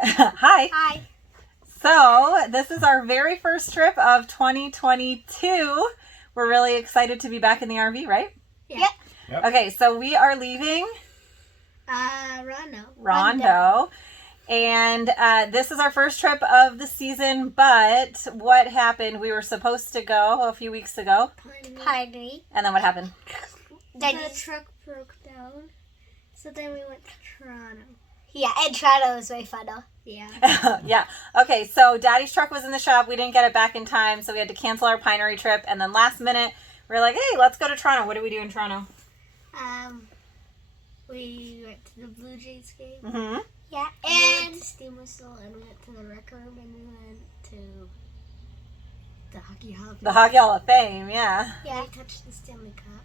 Hi. Hi. So, this is our very first trip of 2022. We're really excited to be back in the RV, right? Yeah. Yep. Okay, so we are leaving Rondeau. And this is our first trip of the season, but what happened? We were supposed to go a few weeks ago. Party. And then what happened? The truck broke down. So then we went to Toronto. Yeah, and Toronto was way fun though. Yeah. Yeah. Okay, so Daddy's truck was in the shop. We didn't get it back in time, so we had to cancel our Pinery trip. And then last minute, we were like, hey, let's go to Toronto. What did we do in Toronto? We went to the Blue Jays game. Mm-hmm. Yeah, and we went to Steam Whistle, and we went to the rec room, and we went to the Hockey Hall of Fame. The Hockey Hall of Fame, yeah. Yeah, we touched the Stanley Cup.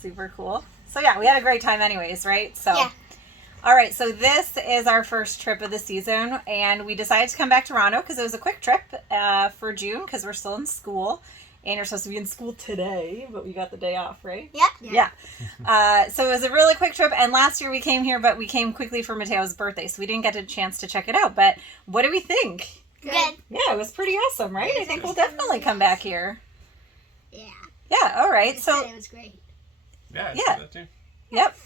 Super cool. So yeah, we had a great time anyways, right? So Yeah. All right, so this is our first trip of the season, and we decided to come back to Rondeau because it was a quick trip for June because we're still in school. And you're supposed to be in school today, but we got the day off, right? Yeah. Yeah. So it was a really quick trip, and last year we came here, but we came quickly for Mateo's birthday, so we didn't get a chance to check it out. But what do we think? Good. Yeah, it was pretty awesome, right? I think we'll definitely come back here. Yeah. Yeah, all right. So it was great. Yeah, I Yeah. see that too. Yep.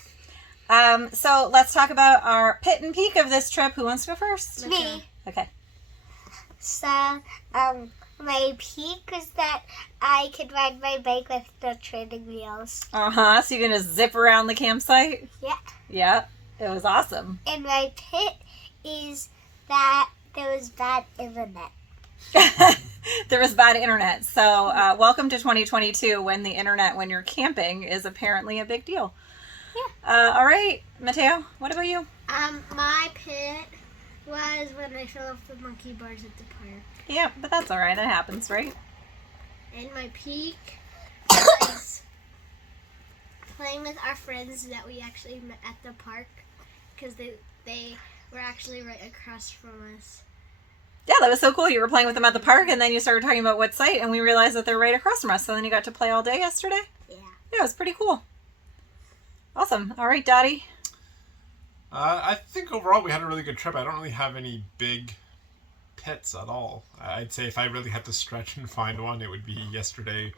So let's talk about our pit and peak of this trip. Who wants to go first? Me. Okay. So, my peak was that I could ride my bike with no training wheels. Uh-huh. So you're going to zip around the campsite? Yeah. Yeah. It was awesome. And my pit is that there was bad internet. There was bad internet. So welcome to 2022 when the internet, when you're camping, is apparently a big deal. Yeah. All right. Mateo, what about you? My pit was when I fell off the monkey bars at the park. Yeah, but that's all right. That happens, right? And my peak was playing with our friends that we actually met at the park because they were actually right across from us. Yeah, that was so cool. You were playing with them at the park, and then you started talking about what site, and we realized that they're right across from us. So then you got to play all day yesterday? Yeah. Yeah, it was pretty cool. Awesome. All right, Daddy. I think overall we had a really good trip. I don't really have any big pits at all. I'd say if I really had to stretch and find one, it would be yesterday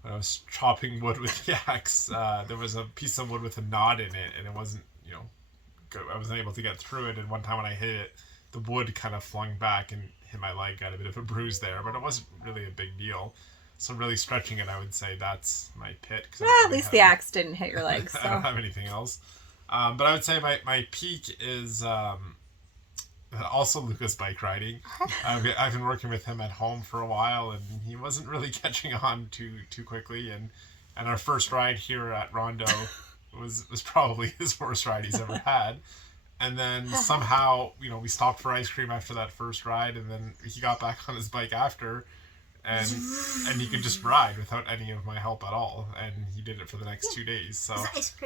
when I was chopping wood with the axe. There was a piece of wood with a knot in it, and it wasn't, good. I wasn't able to get through it. And one time when I hit it, the wood kind of flung back and hit my leg. Got a bit of a bruise there, but it wasn't really a big deal. So really stretching it, I would say that's my pit. Well, at least the axe didn't hit your leg. So. I don't have anything else. But I would say my peak is also Luca's bike riding. I've been working with him at home for a while, and he wasn't really catching on too quickly. And our first ride here at Rondeau was probably his worst ride he's ever had. And then somehow, we stopped for ice cream after that first ride, and then he got back on his bike after. And he could just ride without any of my help at all. And he did it for the next 2 days. So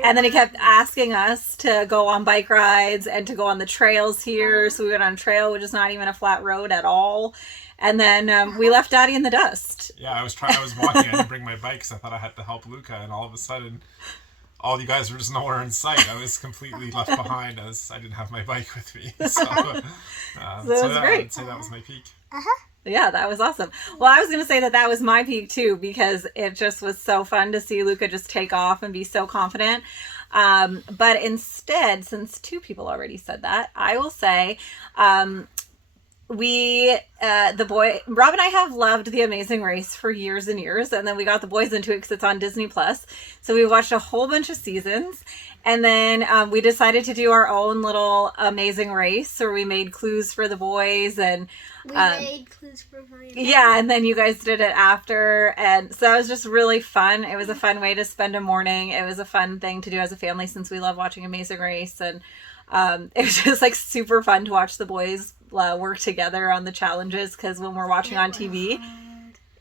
And then he kept asking us to go on bike rides and to go on the trails here. So we went on a trail, which is not even a flat road at all. And then we left Daddy in the dust. Yeah, I was walking. I didn't bring my bike because I thought I had to help Luca. And all of a sudden, all you guys were just nowhere in sight. I was completely left behind as I didn't have my bike with me. So that was great. I'd say that was my peak. Yeah, that was awesome. Well, I was going to say that was my peak too, because it just was so fun to see Luca just take off and be so confident. But instead, since two people already said that, I will say Rob and I have loved The Amazing Race for years and years. And then we got the boys into it because it's on Disney Plus. So we watched a whole bunch of seasons. And then we decided to do our own little Amazing Race where we made clues for the boys and we made clues for my yeah, and then you guys did it after, and so that was just really fun. It was a fun way to spend a morning. It was a fun thing to do as a family since we love watching Amazing Race, and it was just like super fun to watch the boys work together on the challenges because when we're watching on TV,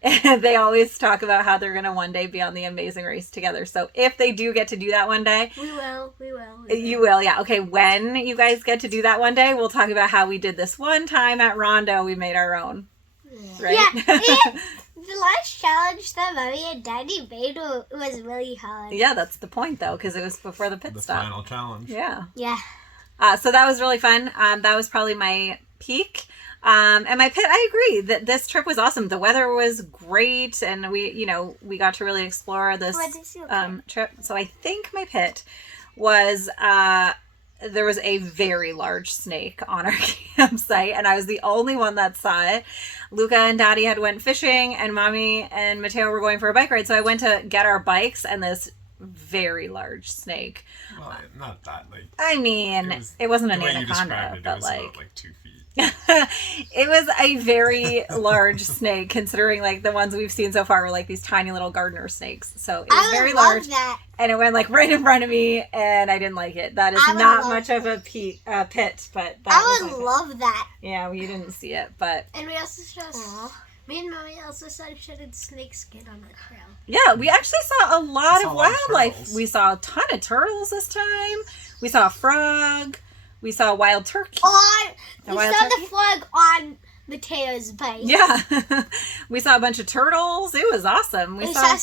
they always talk about how they're going to one day be on the Amazing Race together. So if they do get to do that one day... We will. You will, yeah. Okay, when you guys get to do that one day, we'll talk about how we did this one time at Rondeau. We made our own. Yeah. Right? Yeah. The last challenge that Mommy and Daddy made was really hard. Yeah, that's the point, though, because it was before the pit stop. The final challenge. Yeah. Yeah. So that was really fun. That was probably my peak. And my pit, I agree that this trip was awesome. The weather was great, and we got to really explore this trip. So I think my pit was there was a very large snake on our campsite, and I was the only one that saw it. Luca and Daddy had went fishing, and Mommy and Mateo were going for a bike ride. So I went to get our bikes, and this very large snake. Well, not that like. I mean, it wasn't an anaconda, but it was like about, like 2 feet. It was a very large snake, considering like the ones we've seen so far were like these tiny little gardener snakes. So it was very large, and it went like right in front of me, and I didn't like it. That is not much of a pit, but I would love that. Yeah, we didn't see it, but and we also saw. Me and Mommy also saw shedded snake skin on the trail. Yeah, we actually saw a lot of wildlife. We saw a ton of turtles this time. We saw a frog. We saw a wild turkey. We saw the frog on Mateo's bike. Yeah. We saw a bunch of turtles. It was awesome. We saw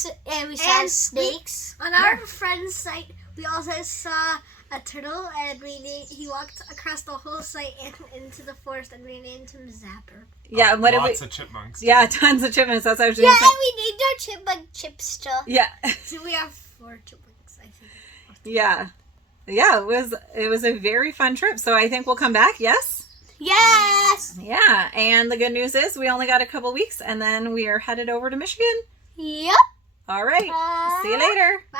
snakes. On our friend's site, we also saw a turtle, and he walked across the whole site and into the forest, and we named him Zapper. Yeah, and lots of chipmunks. Yeah, tons of chipmunks. That's actually and we named our chipmunk Chipster. Yeah. So we have 4 chipmunks, I think. Yeah. Yeah, it was a very fun trip. So I think we'll come back, yes? Yes! Yeah, and the good news is we only got a couple weeks, and then we are headed over to Michigan. Yep. All right. See you later. Bye.